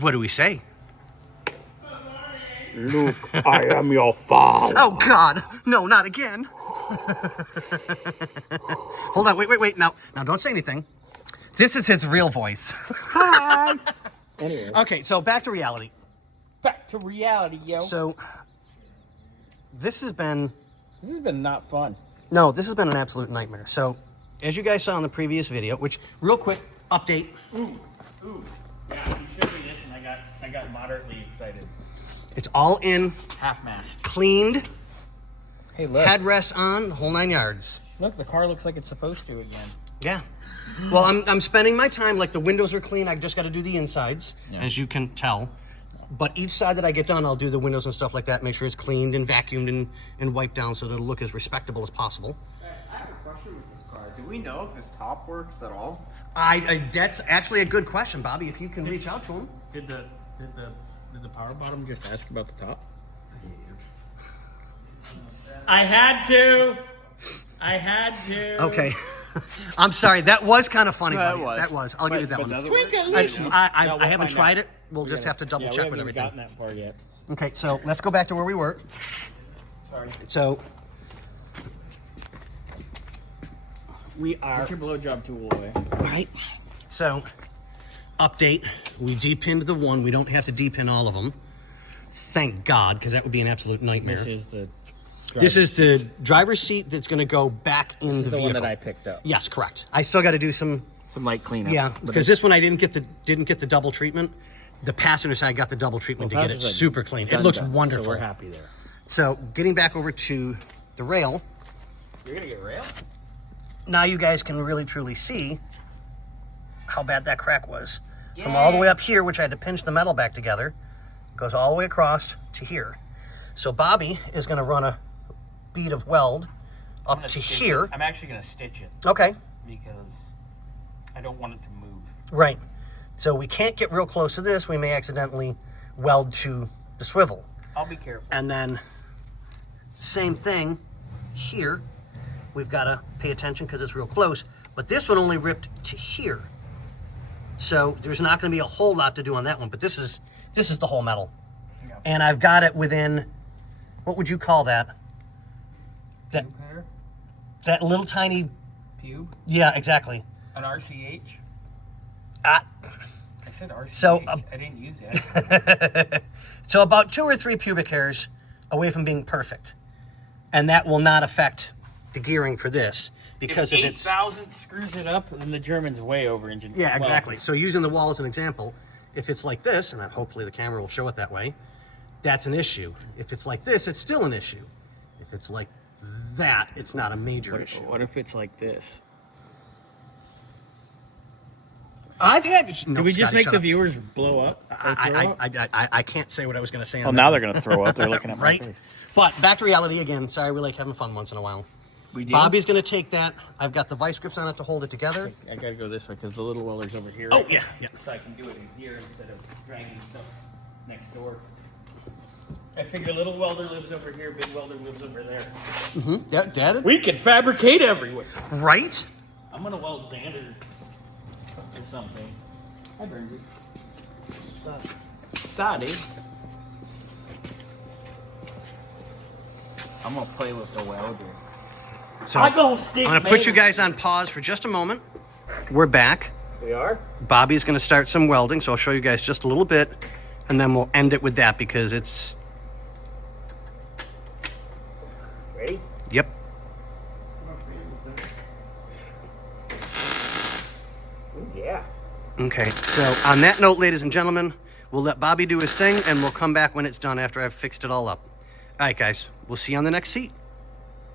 What do we say? Luke, I am your father. Oh, God. No, not again. Hold on. Wait. Now, don't say anything. This is his real voice. Hi. Anyway. Okay, so back to reality. Back to reality, yo. So, this has been not fun. No, this has been an absolute nightmare. So, as you guys saw in the previous video, which, real quick, update. Ooh. Yeah, you showed me this and I got moderately excited. It's all in, Half-mast. cleaned, Hey, look. headrest on, the whole 9 yards. Look, the car looks like it's supposed to again. Yeah. Well, I'm spending my time, like the windows are clean, I've just got to do the insides, as you can tell. But each side that I get done, I'll do the windows and stuff like that, make sure it's cleaned and vacuumed and wiped down so that it'll look as respectable as possible. I have a question with this car. Do we know if his top works at all? That's actually a good question, Bobby, if you can reach out to him. Did the power bottom just ask about the top? I had to. Okay. I'm sorry, that was kind of funny, buddy. was. That was. I'll give you that one. Twinkle. I haven't tried it. We'll just have to double check with everything. Gotten that far yet. Okay, so let's go back to where we were. Sorry. So we are Put your blowjob tool away. right. So update: we depinned the one. We don't have to depin all of them. Thank God, because that would be an absolute nightmare. This is the driver's seat that's going to go back in the vehicle. one that I picked up. Yes, correct. I still got to do some light cleanup. Yeah, because this one I didn't get the double treatment. The passenger side got the double treatment to get it super clean. It looks wonderful. So we're happy there. So getting back over to the rail. You're gonna get rail? Now you guys can really truly see how bad that crack was. From all the way up here, which I had to pinch the metal back together, goes all the way across to here. So Bobby is going to run a bead of weld up to here. I'm actually gonna stitch it Okay. because I don't want it to move. Right. So we can't get real close to this. We may accidentally weld to the swivel. I'll be careful. And then same thing here. We've got to pay attention because it's real close. But this one only ripped to here. So there's not going to be a whole lot to do on that one. But this is the whole metal. Yeah. And I've got it within, what would you call that? That little tiny... Pube? Yeah, exactly. An RCH? Ah. I said RCH. So, I didn't use that. So about 2 or 3 pubic hairs away from being perfect. And that will not affect the gearing for this. Because if if it's 8,000 screws it up, then the German's way over engineered. Yeah, exactly. So using the wall as an example, if it's like this, and hopefully the camera will show it that way, that's an issue. If it's like this, it's still an issue. If it's like that, it's not a major issue. What if it's like this? I've had... Did we just make the viewers blow up? I can't say what I was going to say. Well, now they're going to throw up. They're looking at my right? face. But back to reality again. Sorry, we like having fun once in a while. We do? Bobby's going to take that. I've got the vice grips on it to hold it together. I got to go this way because the little welder's over here. Oh, yeah. So I can do it in here instead of dragging stuff next door. I figure little welder lives over here, big welder lives over there. Mm-hmm. Yeah, Dad? We can fabricate everywhere. Right? I'm going to weld Xander or something. Hi, Bernsey. Sorry. I'm going to play with the welder. So I'm going to put you guys on pause for just a moment. We're back. We are? Bobby's going to start some welding, so I'll show you guys just a little bit, and then we'll end it with that because it's... Ready? Yep. Ooh, yeah. Okay, so on that note, ladies and gentlemen, we'll let Bobby do his thing, and we'll come back when it's done after I've fixed it all up. All right, guys, we'll see you on the next seat.